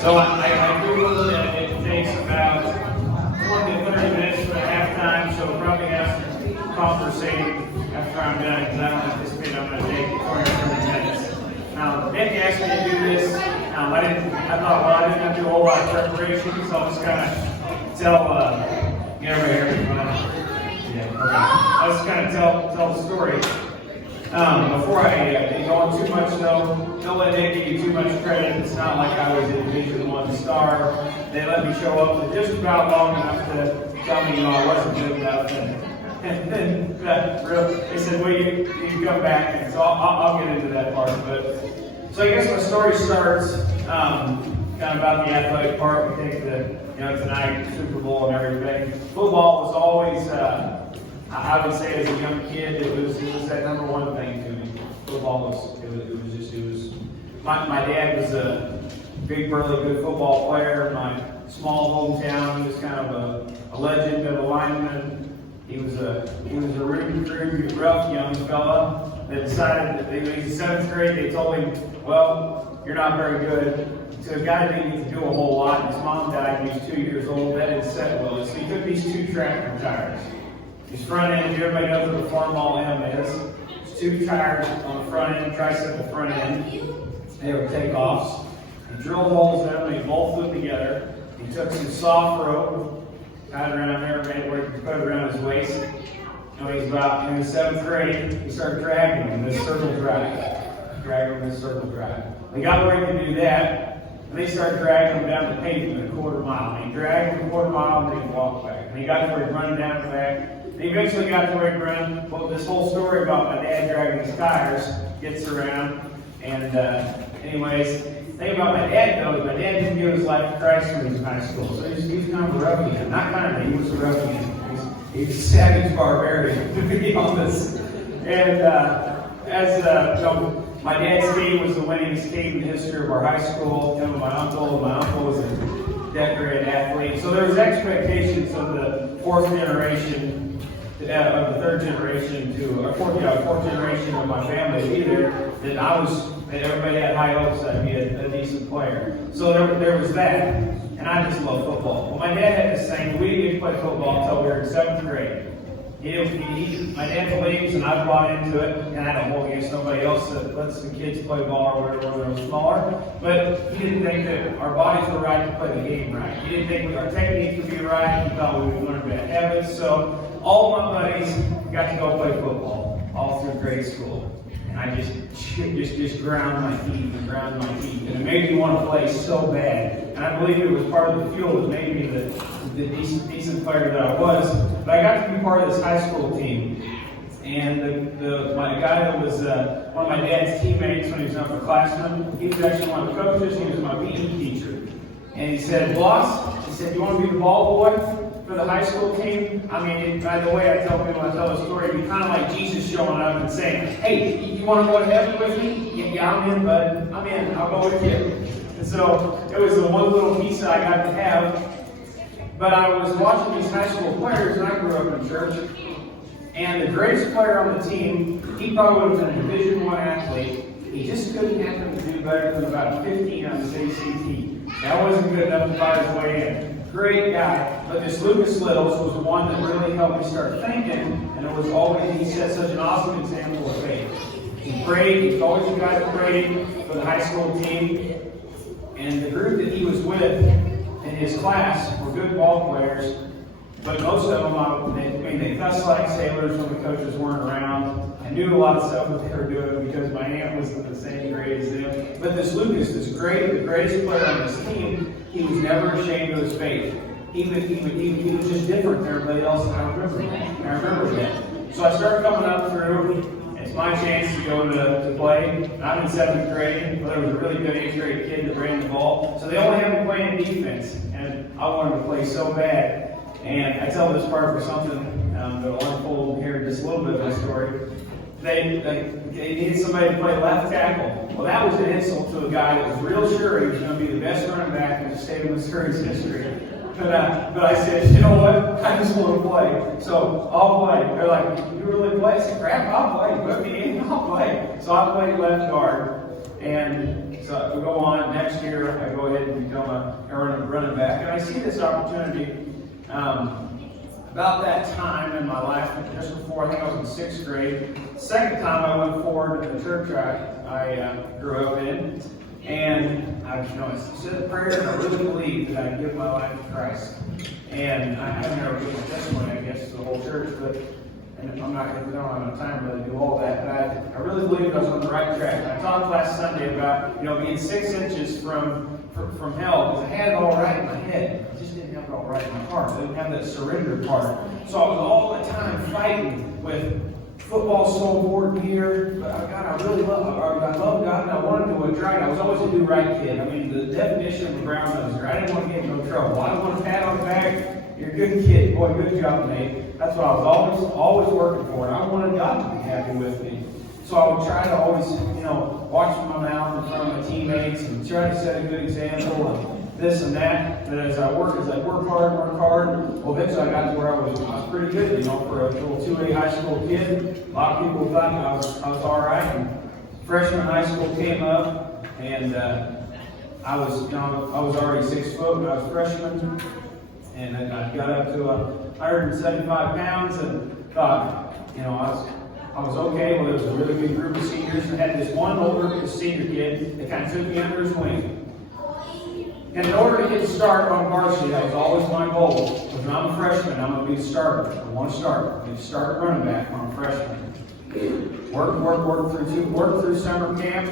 So I Googled that it takes about 20 to 30 minutes for the halftime, so we'll probably have some conversating after I'm done, because I don't anticipate I'm going to take 20 or 30 minutes. Now, Nick asked me to do this. I thought, well, I didn't have to do a whole lot of preparation, so I'll just kind of tell, get over here. Yeah, okay. I'll just kind of tell the story. Before I go on too much, though, don't let Nick give you too much credit. It's not like I was a Division I star. They let me show up for just about long enough to tell me, I wasn't good enough. And then they said, well, you can come back. And so I'll get into that part. But so I guess my story starts kind of about the athletic part. We think that, tonight, Super Bowl and everything. Football was always, I would say as a young kid, it was that number one thing to me. Football was my dad was a big, burly, good football player. My small hometown, he was kind of a legend of a lineman. He was a rude, rough young fella that decided that he was in 7th grade. They told him, well, you're not very good. So a guy didn't get to do a whole lot. His mom died when he was 2 years old. That didn't set well. So he took these 2 tractor tires. His front end, everybody knows what a farm ball M is. It's 2 tires on the front end, tricycle front end. They were takeoffs. He drilled holes in them, and he bolted them together. He took some soft rope, tied it around there, made it where he could put it around his waist. And when he's about in the 7th grade, he started dragging him in this circle drive. They got where he could do that, and they started dragging him down the pavement a quarter mile. And he dragged him a quarter mile, and then he walked back. And he got to where he'd run down the back. And he eventually got to where he'd run. Well, this whole story about my dad dragging his tires gets around. And anyways, the thing about my dad, though, is my dad didn't give his life to Christ when he was in high school. So he was kind of a ruffian. Not kind of, he was a ruffian. He's a savage barbarian, to be honest. And my dad's team was the winningest team in the history of our high school. Him and my uncle was a decorated athlete. So there was expectations of the 4th generation, of the 3rd generation to, or 4th generation of my family to be there, that everybody had high hopes that I'd be a decent player. So there was that, and I just love football. Well, my dad had this saying, we didn't get to play football until we were in 7th grade. My dad believes, and I bought into it, and I don't hold against nobody else that lets the kids play ball or whatever when they were smaller, but he didn't think that our bodies were right to play the game right. He didn't think our technique would be right. He thought we would learn bad habits. So all my buddies got to go play football all through grade school. And I just ground my feet. And it made me want to play so bad. And I believe it was part of the fuel that made me the decent player that I was. But I got to be part of this high school team. And my guy that was one of my dad's teammates when he was an upperclassman, he was actually one of the coaches. He was my PE teacher. And he said, Bloss, he said, you want to be the ball boy for the high school team? I mean, by the way, I tell people when I tell the story, it'd be kind of like Jesus showing up and saying, hey, you want to go to heaven with me? Yeah, I'm in, bud. I'm in. I'll go with you. And so it was the one little piece I got to have. But I was watching these high school players, and I grew up in church. And the greatest player on the team, he probably would have been a Division I athlete. He just couldn't happen to do better than about 15 on his ACT. That wasn't good enough to buy his way in. Great guy. But this Lucas Littles was one that really helped me start thinking, and it was always, he set such an awesome example of faith. He prayed, he was always the guy that prayed for the high school team. And the group that he was with in his class were good ball players, but most of them, they cussed like sailors when the coaches weren't around. I knew a lot of stuff that they were doing because my aunt was in the same grade as them. But this Lucas, the greatest player on this team, he was never ashamed of his faith. He was just different than everybody else, and I remember that. So I started coming up through. It's my chance to go to play. I'm in 7th grade, but there was a really good 8th grade kid that ran the ball. So they only had me playing defense, and I wanted to play so bad. And I tell this part for something that'll unfold here in just a little bit of my story. They needed somebody to play left tackle. Well, that was an insult to a guy that was real sure he was going to be the best running back in the state of Missouri's history. But I said, you know what? I just want to play. So I'll play. They're like, you really play? I said, crap, I'll play. Put me in, I'll play. So I played left guard. And so we go on. Next year, I go ahead and become a running back. And I see this opportunity about that time in my life, just before, I think I was in 6th grade. Second time I went forward in the church I grew up in. And I said a prayer, and I really believed that I'd give my life to Christ. And I haven't ever given a testimony, I guess, to the whole church, but and I'm not going to have enough time to really do all that. But I really believed I was on the right track. And I talked last Sunday about being 6 inches from hell, because I had it all right in my head. I just didn't have it all right in my heart. I didn't have that surrender part. So I was all the time fighting with football so important here, but I really love God, and I wanted to do what's right. I was always a do right kid. I mean, the definition of a brown noser. I didn't want to get in no trouble. I didn't want a pat on the back. You're a good kid, boy. Good job, mate. That's what I was always working for, and I wanted God to be happy with me. So I would try to always, watch my mouth in front of my teammates and try to set a good example and this and that. But as I work hard. Well, eventually I got to where I was pretty good, for a little 2A high school kid. A lot of people thought I was all right. And freshman high school came up, and I was already 6 foot when I was freshman, and I got up to 175 pounds, and thought, I was okay. Well, there was a really good group of seniors, and had this one older senior kid that kind of took me under his wing. And in order to get a start on varsity, that was always my goal. Because when I'm a freshman, I'm going to be the starter. I want to start. I'm going to start running back when I'm a freshman. Work through summer camp.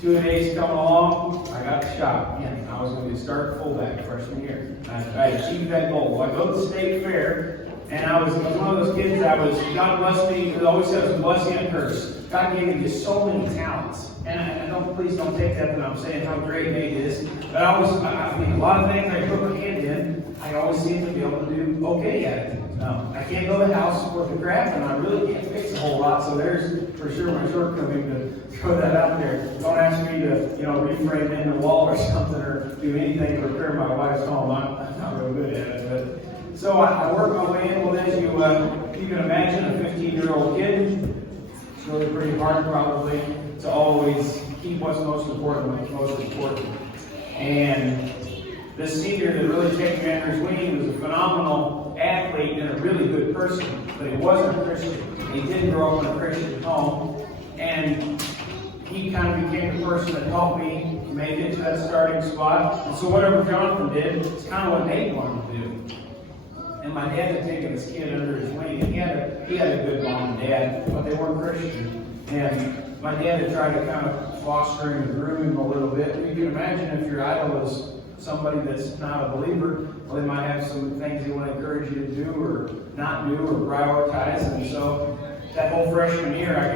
2 days coming along, I got the shot. And I was going to start fullback freshman year. I achieved that goal. So I go to the state fair, and I was one of those kids God bless me, it always says a blessing and a curse. God gave me just so many talents. And please don't take that when I'm saying how great Nate is. But a lot of things I put my hand in, I always seem to be able to do okay at it. I can't go to the house worth of crap, and I really can't fix a whole lot. So there's for sure my shortcoming to throw that out there. Don't ask me to, reframe in the wall or something, or do anything to repair my wife's home. I'm not real good at it. But so I work my way in. Well, as you can imagine, a 15-year-old kid, it's really pretty hard probably to always keep what's most important. And this senior that really took me under his wing was a phenomenal athlete and a really good person, but he wasn't a Christian. He didn't grow up in a Christian home, and he kind of became the person that helped me make it to that starting spot. And so whatever Jonathan did, it's kind of what Nate wanted to do. And my dad had taken this kid under his wing. He had a good mom and dad, but they weren't Christian. And my dad had tried to kind of foster him and groom him a little bit. You can imagine if your idol is somebody that's not a believer, well, they might have some things they want to encourage you to do or not do or prioritize. And so that whole freshman year, I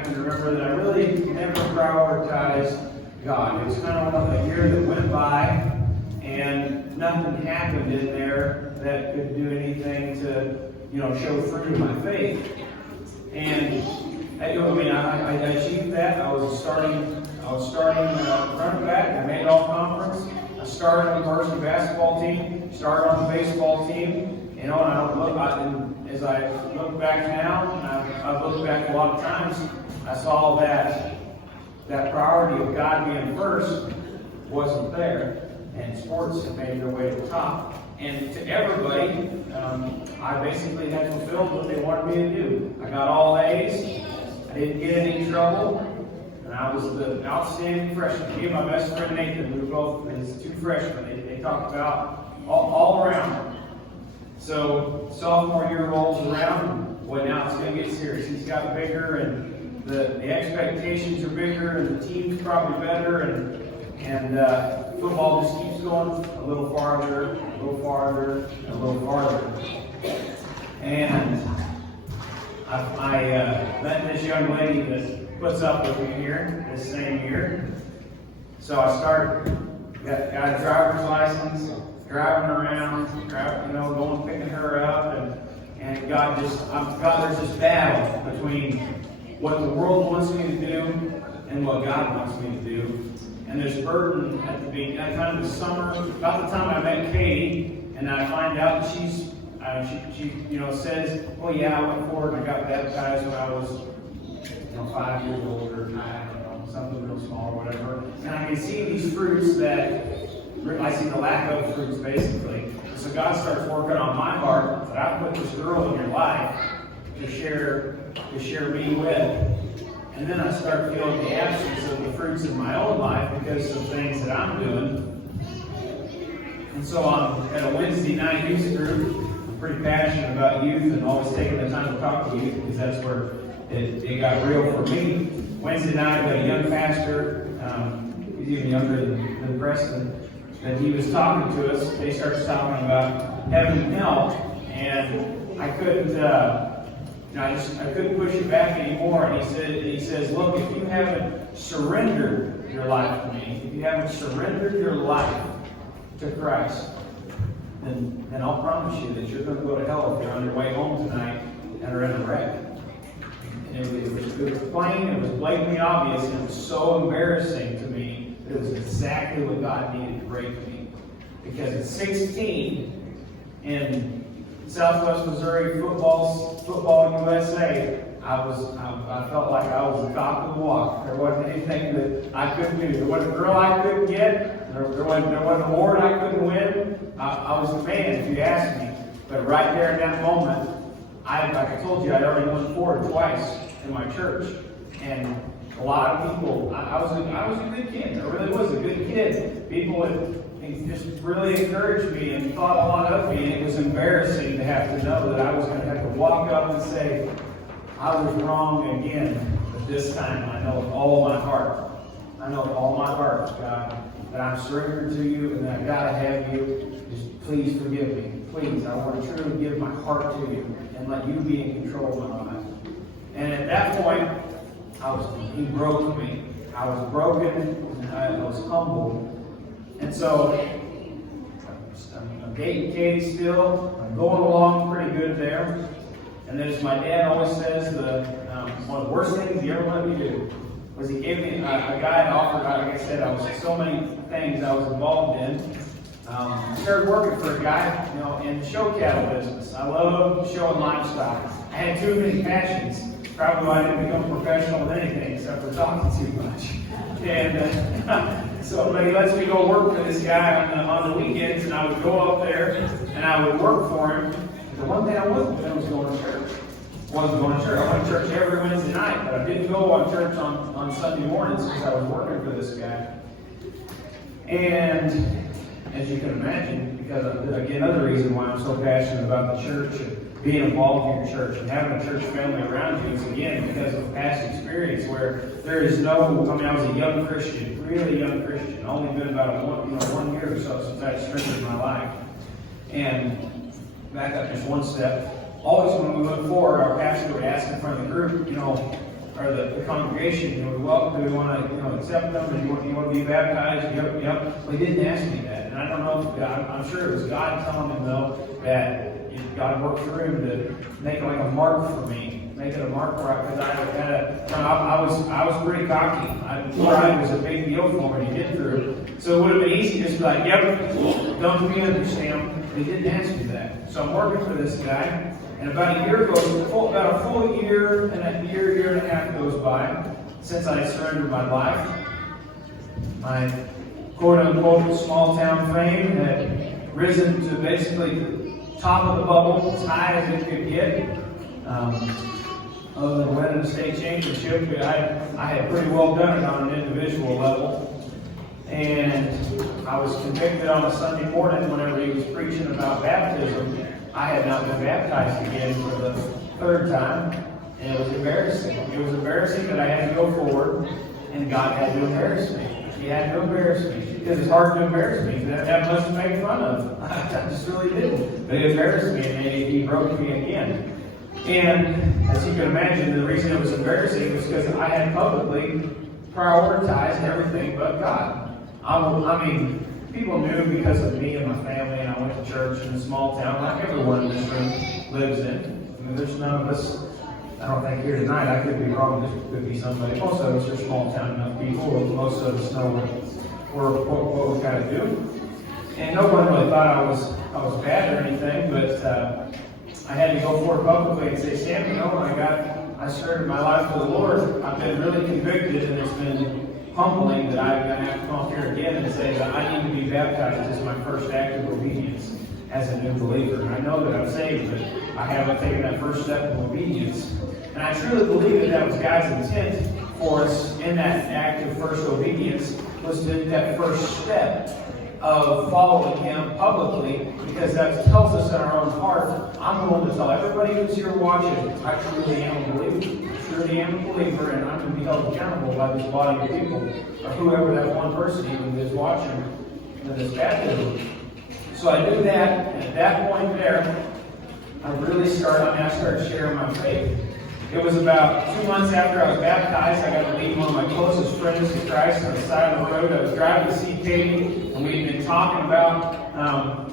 can remember that I really never prioritized God. It was kind of a year that went by, and nothing happened in there that could do anything to, show fruit of my faith. And I achieved that. I was starting running back. I made all conference. I started on the varsity basketball team. Started on the baseball team. And as I look back now, and I've looked back a lot of times, I saw that priority of God being first wasn't there, and sports had made their way to the top. And to everybody, I basically had fulfilled what they wanted me to do. I got all A's. I didn't get any trouble, and I was the outstanding freshman. Me and my best friend Nathan, we were both his 2 freshmen. They talked about all around. So sophomore year rolls around. Boy, now it's going to get serious. He's got bigger, and the expectations are bigger, and the team's probably better, and football just keeps going a little farther, and a little farther. And I met this young lady that puts up with me here this same year. So I got a driver's license, driving around, going picking her up, and there's this battle between what the world wants me to do and what God wants me to do. And there's burden at the beginning, kind of the summer, about the time I met Katie, and I find out that she says, I went forward and I got baptized when I was, 5 years old or something real small or whatever. And I can see these fruits that, I see the lack of fruits basically. And so God starts working on my heart that I put this girl in your life to share me with. And then I start feeling the absence of the fruits in my own life because of things that I'm doing. And so I'm at a Wednesday night youth group. I'm pretty passionate about youth and always taking the time to talk to youth because that's where it got real for me. Wednesday night, I got a young pastor, he's even younger than Preston, and he was talking to us. They started talking about heaven and hell, and I couldn't, I couldn't push it back anymore. And he says, look, if you haven't surrendered your life to me, if you haven't surrendered your life to Christ, then I'll promise you that you're going to go to hell if you're on your way home tonight and are in a wreck. And it was plain, it was blatantly obvious, and it was so embarrassing to me that it was exactly what God needed to break me. Because at 16, in Southwest Missouri football USA, I felt like I was the top of the walk. There wasn't anything that I couldn't do. There wasn't a girl I couldn't get. There wasn't an award I couldn't win. I was the man, if you asked me. But right there in that moment, like I told you, I'd already won forward twice in my church. And a lot of people, I was a good kid. I really was a good kid. People would just really encouraged me and thought a lot of me. And it was embarrassing to have to know that I was going to have to walk up and say, I was wrong again. But this time I know with all my heart. I know with all my heart, God, that I'm surrendered to you and that I got to have you. Just please forgive me. Please, I want to truly give my heart to you and let you be in control of my life. And at that point, he broke me. I was broken and I was humbled. And so I'm dating Katie still. I'm going along pretty good there. And then as my dad always says, one of the worst things he ever let me do was he gave me a guy that offered, like I said, I was so many things I was involved in. I started working for a guy, in the show cattle business. I love showing livestock. I had too many passions. Probably why I didn't become a professional with anything except for talking too much. And so he lets me go work for this guy on the weekends, and I would go up there and I would work for him. The one thing I wasn't doing was going to church. I went to church every Wednesday night, but I didn't go to church on Sunday mornings because I was working for this guy. And as you can imagine, because again, another reason why I'm so passionate about the church and being involved in your church and having a church family around you is again because of past experience where there is I was a young Christian, really young Christian, only been about 1 year or so since I surrendered my life. And back up just one step. Always when we look forward, our pastor would ask in front of the group, or the congregation, do we want to, accept them? Do you want to be baptized? Yep. Well, he didn't ask me that. And I don't know if I'm sure it was God telling him, though, that God worked through him to make like a mark for me. Make it a mark for because I was pretty cocky. Pride was a big deal for me to get through. So it would have been easy just to be like, yep, don't we understand? But he didn't ask me that. So I'm working for this guy. And about a year goes, about a full year and a half goes by since I surrendered my life. My quote-unquote small-town fame had risen to basically top of the bubble, as high as it could get. Other than winning the state championship, I had pretty well done it on an individual level. And I was convicted on a Sunday morning whenever he was preaching about baptism. I had not been baptized again for the third time, and it was embarrassing. It was embarrassing that I had to go forward, and God had to embarrass me. He had to embarrass me, because it's hard to embarrass me. That must make fun of. I just really didn't. But it embarrassed me, and he broke me again. And as you can imagine, the reason it was embarrassing was because I had publicly prioritized everything but God. People knew because of me and my family, and I went to church in a small town like everyone in this room lives in. There's none of us, I don't think here tonight, I could be wrong, this could be somebody. Most of us are small town enough people, most of us know what we got to do. And no one really thought I was bad or anything, but I had to go forward publicly and say, Sam, I surrendered my life to the Lord. I've been really convicted, and it's been humbling that I'm going to have to come up here again and say that I need to be baptized as my first act of obedience as a new believer. And I know that I'm saved, but I haven't taken that first step of obedience. And I truly believe that that was God's intent for us in that act of first obedience, was to that first step of following Him publicly, because that tells us in our own heart, I'm going to tell everybody who's here watching, I truly am a believer. I truly am a believer, and I'm going to be held accountable by this body of people, or whoever that one person even is watching in this baptism. So I knew that, and at that point there, I started sharing my faith. It was about 2 months after I was baptized, I got to meet one of my closest friends to Christ on the side of the road. I was driving to see Katie, and we'd been talking about,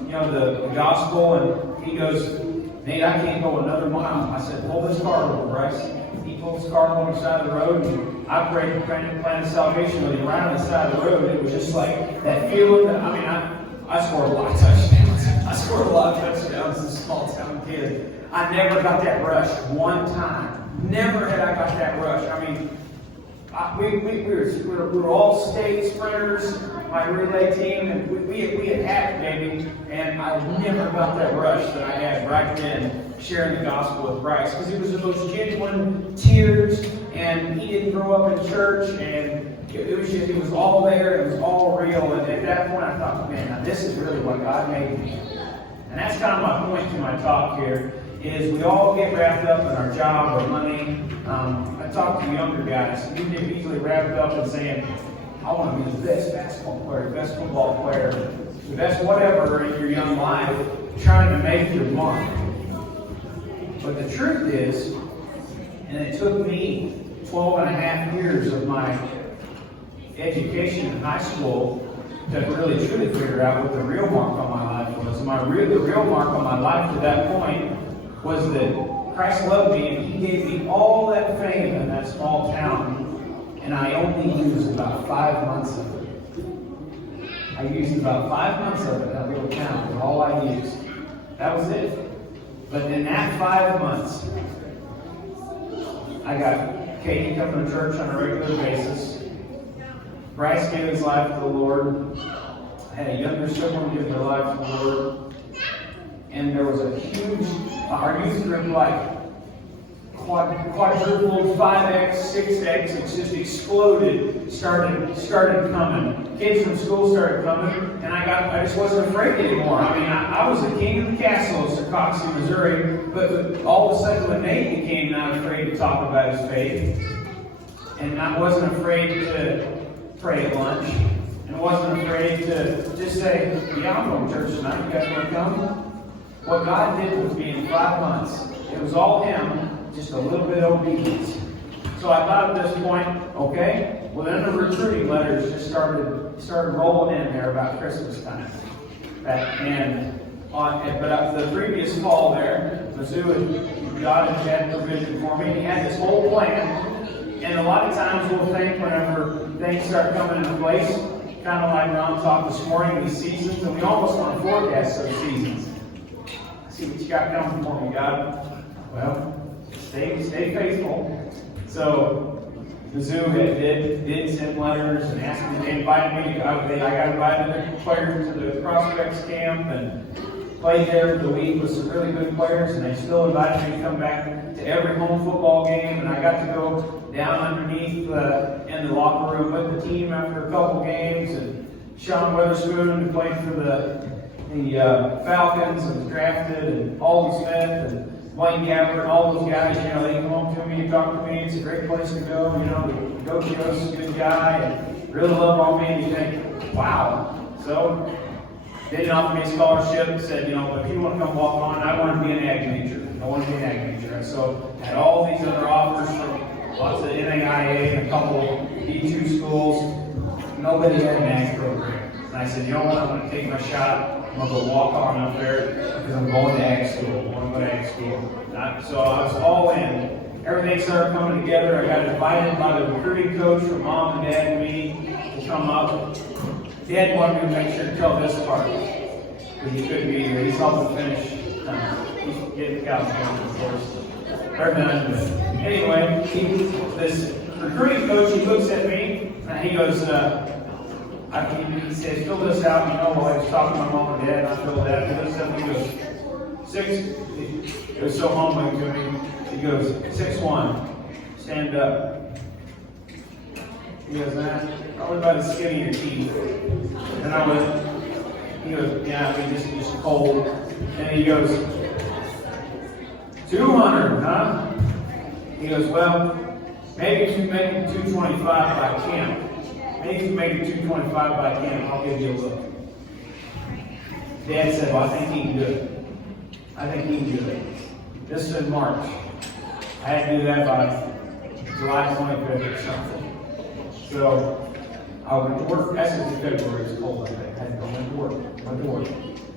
the gospel, and he goes, Nate, I can't go another mile. I said, pull this car over, Bryce. He pulled his car over the side of the road, and I prayed the plan of salvation with him right on the side of the road. It was just like that feeling that, I scored a lot of touchdowns. I scored a lot of touchdowns as a small town kid. I never got that rush one time. Never had I got that rush. We were all state sprinters, my relay team, and we had baby, and I never got that rush that I had right then sharing the gospel with Bryce, because it was the most genuine tears, and he didn't grow up in church, and it was all there, it was all real, and at that point I thought, man, now this is really what God made me. And that's kind of my point to my talk here, is we all get wrapped up in our job or money. I talk to younger guys, you get easily wrapped up in saying, I want to be the best basketball player, the best football player, the best whatever in your young life, trying to make your mark. But the truth is, and it took me 12 and a half years of my education in high school to really truly figure out what the real mark on my life was. The real mark on my life to that point was that Christ loved me, and He gave me all that fame in that small town, and I only used about 5 months of it. I used about 5 months of it in that little town, was all I used. That was it. But in that 5 months, I got Katie coming to church on a regular basis. Bryce gave his life to the Lord. I had a younger sibling give their life to the Lord. And there was a huge, our youth group quadrupled, 5X, 6X, it just exploded, started coming. Kids from school started coming, and I just wasn't afraid anymore. I was the king of the castle of Secaucus, Missouri, but all of a sudden when Nate became not afraid to talk about his faith, and I wasn't afraid to pray at lunch, and wasn't afraid to just say, yeah, I'm going to church tonight, you guys want to come? What God did with me in 5 months, it was all Him, just a little bit of obedience. So I thought at this point, okay, well then the recruiting letters just started rolling in there about Christmas time. But the previous fall there, Mizzou, God had provision for me. He had this whole plan. And a lot of times we'll think whenever things start coming into place, kind of like Ron talked this morning, these seasons, and we almost want to forecast those seasons. See what you got coming for me, God. Well, stay faithful. So Mizzou did send letters and asked me. They invited me. I got invited to players to the prospects camp and played there for the week with some really good players. And they still invited me to come back to every home football game. And I got to go down underneath in the locker room with the team after a couple games. And Sean Weatherspoon, who played for the Falcons, and was drafted, and Alden Smith, and Blaine Gabbert, and all those guys, they come home to me, talk to me. It's a great place to go. The Coach Joe's a good guy, and really love on me. And you think, wow. So they didn't offer me a scholarship and said, if you want to come walk on, I want to be an ag major. I want to be an ag major. And so I had all these other offers from lots of NAIA and a couple D2 schools. Nobody had an ag program. And I said, you know what? I'm going to take my shot. I'm going to go walk on up there because I'm going to ag school. I want to go to ag school. So I was all in. Everything started coming together. I got invited by the recruiting coach from Mom and Dad and me to come up. Dad wanted me to make sure to tell this part because he couldn't be here. He's helping finish. He's getting the cows going, of course. Anyway, this recruiting coach, he looks at me, and And he goes, he says, fill this out. You know, while I was talking to my mom and dad, and I filled that. He goes, 6, it was so humbling to me. He goes, 6'1", stand up. He goes, man, probably by the skin of your teeth. And I went, he goes, yeah, I mean, just cold. And he goes, 200, huh? He goes, well, maybe if you make it 225 by camp. Maybe if you make it 225 by camp, I'll give you a look. Dad said, well, I think he can do it. I think he can do it. This is in March. I had to do that by July 25th or something. So I went to work. That's in February. It was cold that day. I had to go to work. Went to work.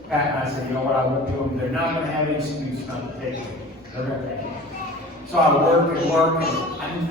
Pat and I said, you know what? I won't do them. They're not going to have any excuse not to take it. They're going to take it. So I work, and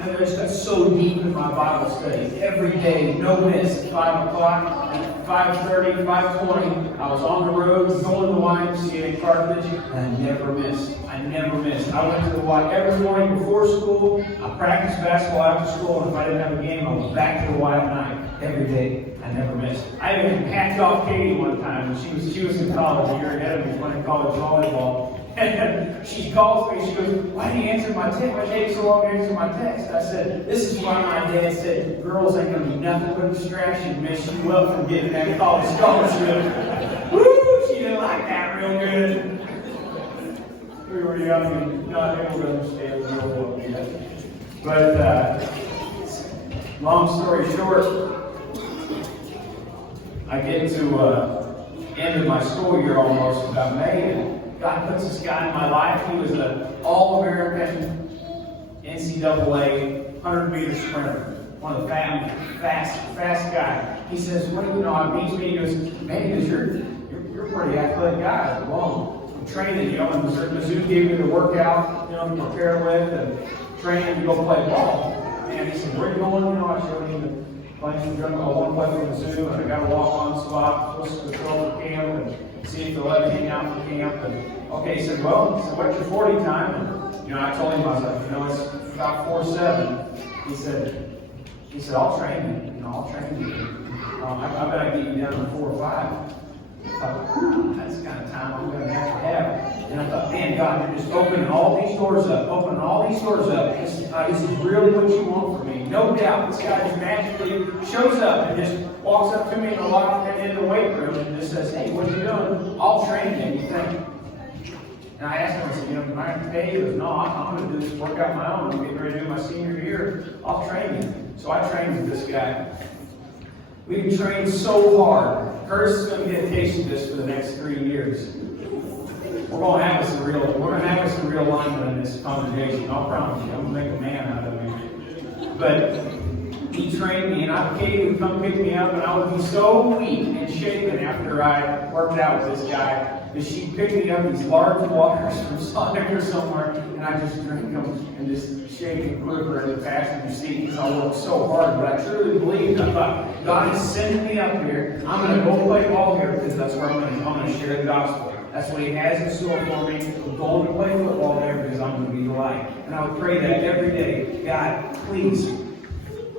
I just got so deep in my Bible study. Every day, no miss. At 5 o'clock, at 5:30, 5:20, I was on the road, going to the YMCA Carthage, and I never missed. I never missed. I went to the Y every morning before school. I practiced basketball after school, and if I didn't have a game, I was back to the Y at night. Every day, I never missed. I even hacked off Katie one time when she was in college, a year ahead of me, playing college volleyball. And she calls me, she goes, why didn't you answer my text? Why did you take so long to answer my text? I said, this is why my dad said, girls ain't going to be nothing but a distraction, miss you up from getting that college scholarship. Woo! She didn't like that real good. We were young and not able to understand the real world yet. But, long story short, I get to end of my school year almost, about May, and God puts this guy in my life. He was an All-American NCAA 100-meter sprinter. One of the fast guy. He says, what do you know? He meets me. He goes, man, you're a pretty athletic guy. I said, well, I'm training, you know, and Mizzou gave me the workout, you know, to prepare with and training to go play ball. And he said, where are you going? You know, I showed him the playing some jungle. I want to play for Mizzou, and I got to walk on the spot, supposed to go for camp, and see if they'll let me hang out for camp. And okay, he said, well, what's your 40 time? And, you know, I told him, I was like, you know, it's about 4.7. He said, I'll train you. You know, I'll train you. I bet I can get you down to 4.5. I thought, that's the kind of time I'm going to have. And I thought, man, God, you're just opening all these doors up, This is really what you want from me. No doubt, this guy just magically shows up and just walks up to me in the locker and in the weight room and just says, hey, what are you doing? I'll train you. You think? And I asked him, I said, you know, can I pay? He goes, no, I'm going to do this workout my own. I'm getting ready to do my senior year. I'll train you. So I trained with this guy. We've trained so hard. Curtis is going to get a taste of this for the next 3 years. We're going to have us a real lineman in this congregation. I'll promise you. I'm going to make a man out of me. But he trained me, and Katie would come pick me up, and I would be so weak and shaken after I worked out with this guy that she'd pick me up these large waters from Sonic or somewhere, and I just drink them and just shake and quiver in the passenger seat because I worked so hard. But I truly believed. I thought, God is sending me up here. I'm going to go play ball here because that's where I'm going to share the gospel. That's what He has in store for me. I'm going to play football there because I'm going to be the light. And I would pray that every day. God, please,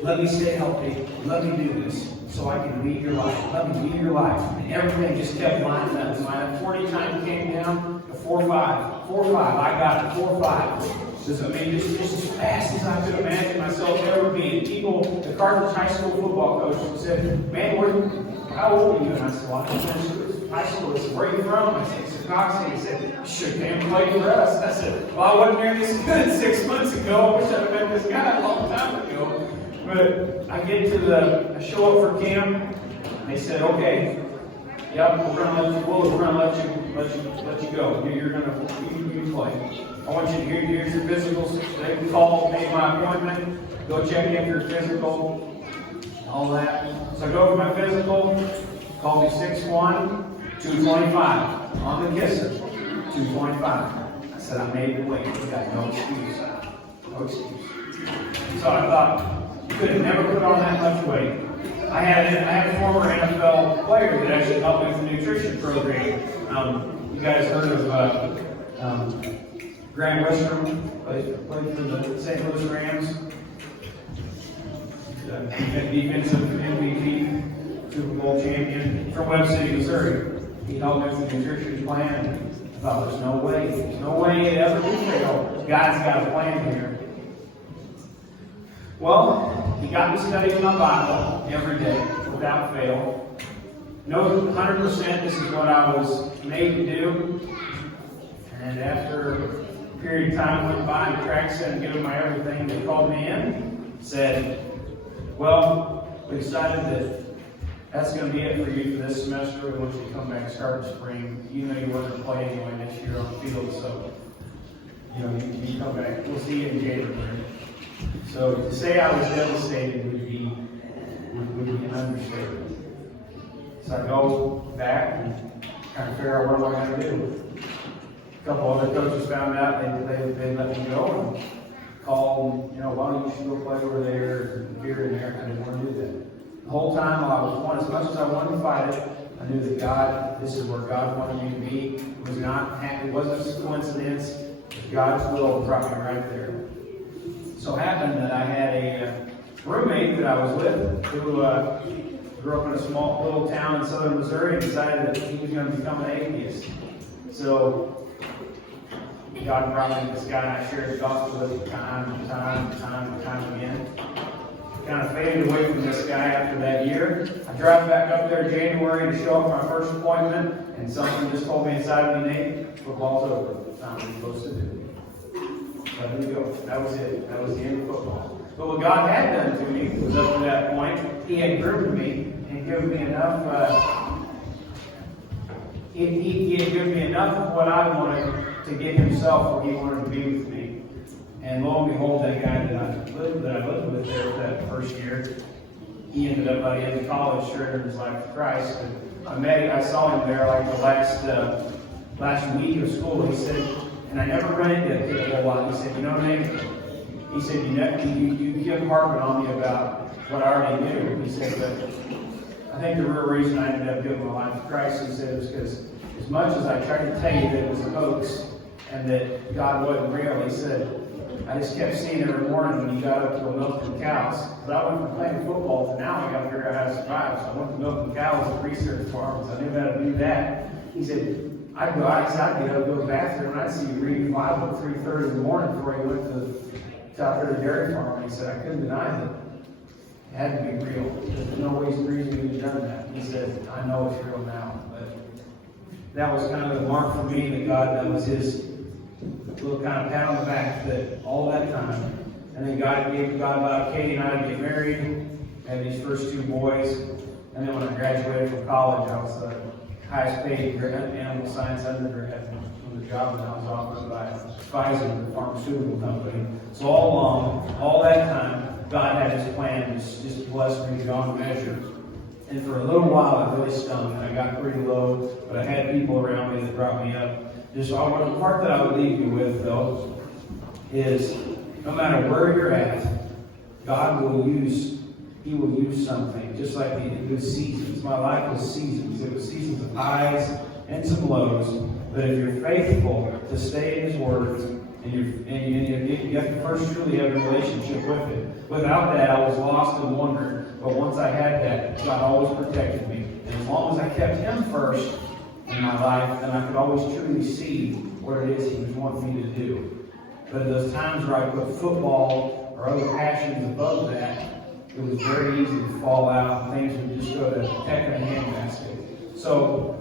let me stay healthy. Let me do this so I can lead your life. Let me lead your life. And everything just kept lining up. My 40 time came down to 4.5. 4.5. I got it. 4.5. Just, I mean, just as fast as I could imagine myself ever being. People, the Carthage High School football coach said, man, how old are you? And I said, well, I finished high school. He said, where are you from? I said, Chicago. He said, you should have came and played for us. I said, well, I wasn't near this good 6 months ago. I wish I'd have met this guy a long time ago. But I get to I show up for camp, and they said, okay, yep, we're gonna let you go. You're gonna play. I want you to here's your physicals. They called, made my appointment, go check in for your physical, all that. So I go for my physical, called me 6'1", 225 on the kisser, 225. I said, I made the weight. You got no excuse. No excuse. So I thought, you could have never put on that much weight. I had a former NFL player that actually helped me with the nutrition program. You guys heard of Graham Wistrom, played for the St. Louis Rams. defensive MVP, Super Bowl champion from Webb City, Missouri. He helped me with the nutrition plan. I thought, there's no way it ever will fail. God's got a plan here. Well, he got me studying my Bible every day without fail. No, 100% this is what I was made to do. And after a period of time went by and practiced and given my everything, they called me in, said, well, we decided that that's going to be it for you for this semester. We want you to come back start in spring. You know you weren't going to play anyway next year on the field, so you come back. We'll see you in January. So to say I was devastated would be an understatement. So I go back and kind of figure out what am I going to do. A couple other coaches found out they let me go and called, why don't you go play over there and here and there. I didn't want to do that. The whole time I was one, as much as I wanted to fight it, I knew that God, this is where God wanted me to be. It wasn't just a coincidence. God's will brought me right there. So it happened that I had a roommate that I was with who grew up in a small little town in southern Missouri and decided that he was going to become an atheist. So God brought me this guy and I shared the gospel with him time again. Kind of faded away from this guy after that year. I drive back up there in January to show up my first appointment, and something just told me inside of me, Nate, football's over. It's not what you're supposed to do. So there you go. That was it. That was the end of football. But what God had done to me was up to that point, He had groomed me and given me enough. He had given me enough of what I wanted to get Himself where He wanted to be with me. And lo and behold, that guy that I lived with there for that first year, he ended up by the end of college surrendering his life to Christ. And I saw him there like the last week of school. He said, and I never run into him a whole lot. He said, Nate, he said, you kept harping on me about what I already knew. He said, but I think the real reason I ended up giving my life to Christ, he said, was because as much as I tried to tell you that it was a hoax and that God wasn't real, he said, I just kept seeing every morning when you got up to go milking cows. But I went from playing football to now I got to figure out how to survive. So I went to milking cows at research farms. I knew how to do that. He said, I'd get up, go to the bathroom, and I'd see you reading the Bible at 3:30 in the morning before he went to out there to the dairy farm. And he said, I couldn't deny that. It had to be real. There's no reason you've done that. He said, I know it's real now. But that was kind of the mark for me that God, that was His little kind of pat on the back that all that time. And then God allowed Katie and I to get married, had these first two boys. And then when I graduated from college, I was the highest paid animal science undergrad from the job that I was offered by Pfizer, the pharmaceutical company. So all along, all that time, God had His plan, just blessed me beyond measure. And for a little while, it really stung, and I got pretty low, but I had people around me that brought me up. Just the part that I would leave you with, though, is no matter where you're at, God will use, He will use something, just like He did with seasons. My life was seasons. It was seasons of highs and some lows. But if you're faithful to stay in His Word, and you have to first truly have a relationship with it. Without that, I was lost and wondering. But once I had that, God always protected me. And as long as I kept Him first in my life, then I could always truly see what it is He was wanting me to do. But at those times where I put football or other passions above that, it was very easy to fall out, and things would just go to heck in a handbasket. So,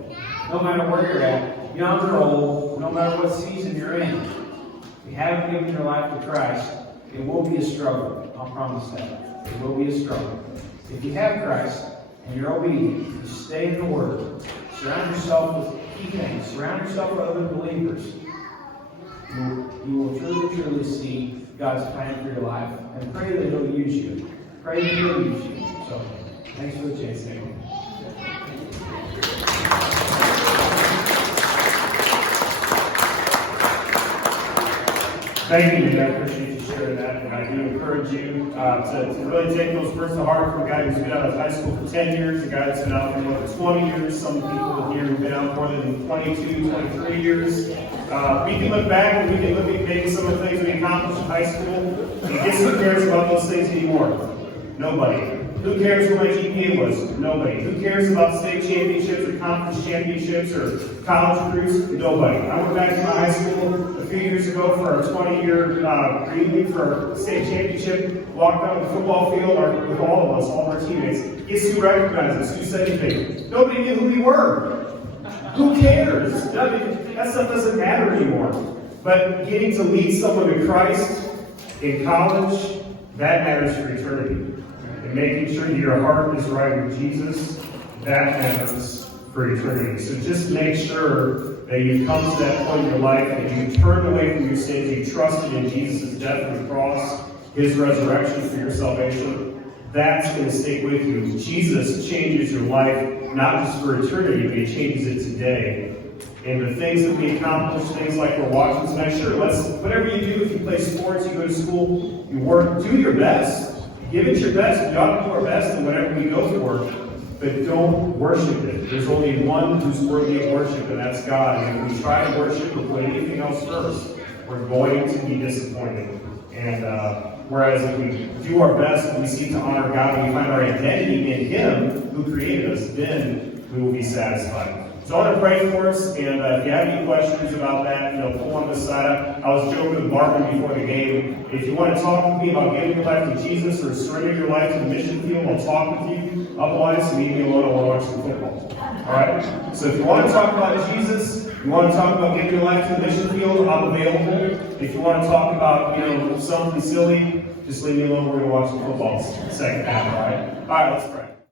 no matter where you're at, young or old, no matter what season you're in, if you haven't given your life to Christ, it will be a struggle. I'll promise that. It will be a struggle. If you have Christ and you're obedient, you stay in the Word, surround yourself with key things, surround yourself with other believers, you will truly see God's plan for your life, and pray that He'll use you. Pray that He'll use you. So, thanks for the chance, Nick. Thank you, I appreciate you sharing that, and I do encourage you to really take those words to heart from a guy who's been out of high school for 10 years, a guy that's been out for more than 20 years, some people here who've been out more than 22, 23 years. We can look back and we can look at maybe some of the things we accomplished in high school, and guess who cares about those things anymore? Nobody. Who cares what my GPA was? Nobody. Who cares about state championships or conference championships or college recruits? Nobody. I went back to my high school a few years ago for our 20-year reunion for our state championship. Walked out on the football field with all of us, all of our teammates. Guess who recognized us? Who said anything? Nobody knew who we were. Who cares? That stuff doesn't matter anymore. But getting to lead someone to Christ in college, that matters for eternity. And making sure that your heart is right with Jesus, that matters for eternity. So just make sure that you've come to that point in your life that you've turned away from your sins, you trusted in Jesus' death on the cross, his resurrection for your salvation. That's going to stick with you. Jesus changes your life, not just for eternity, but he changes it today. And the things that we accomplish, things like we're watching tonight, sure, whatever you do, if you play sports, you go to school, you work, do your best. Give it your best. We ought to do our best in whatever we go for. But don't worship it. There's only one who's worthy of worship, and that's God. And if we try to worship or put anything else first, we're going to be disappointed. And whereas if we do our best and we seek to honor God and we find our identity in him who created us, then we will be satisfied. So I want to pray for us, and if you have any questions about that, pull one to the side. I was joking with Marvin before the game. If you want to talk with me about giving your life to Jesus or surrendering your life to the mission field, I'll talk with you. Otherwise, leave me alone. I want to watch some football. All right? So if you want to talk about Jesus, you want to talk about giving your life to the mission field, I'm available. If you want to talk about, something silly, just leave me alone. We're going to watch some football second half. All right? All right, let's pray.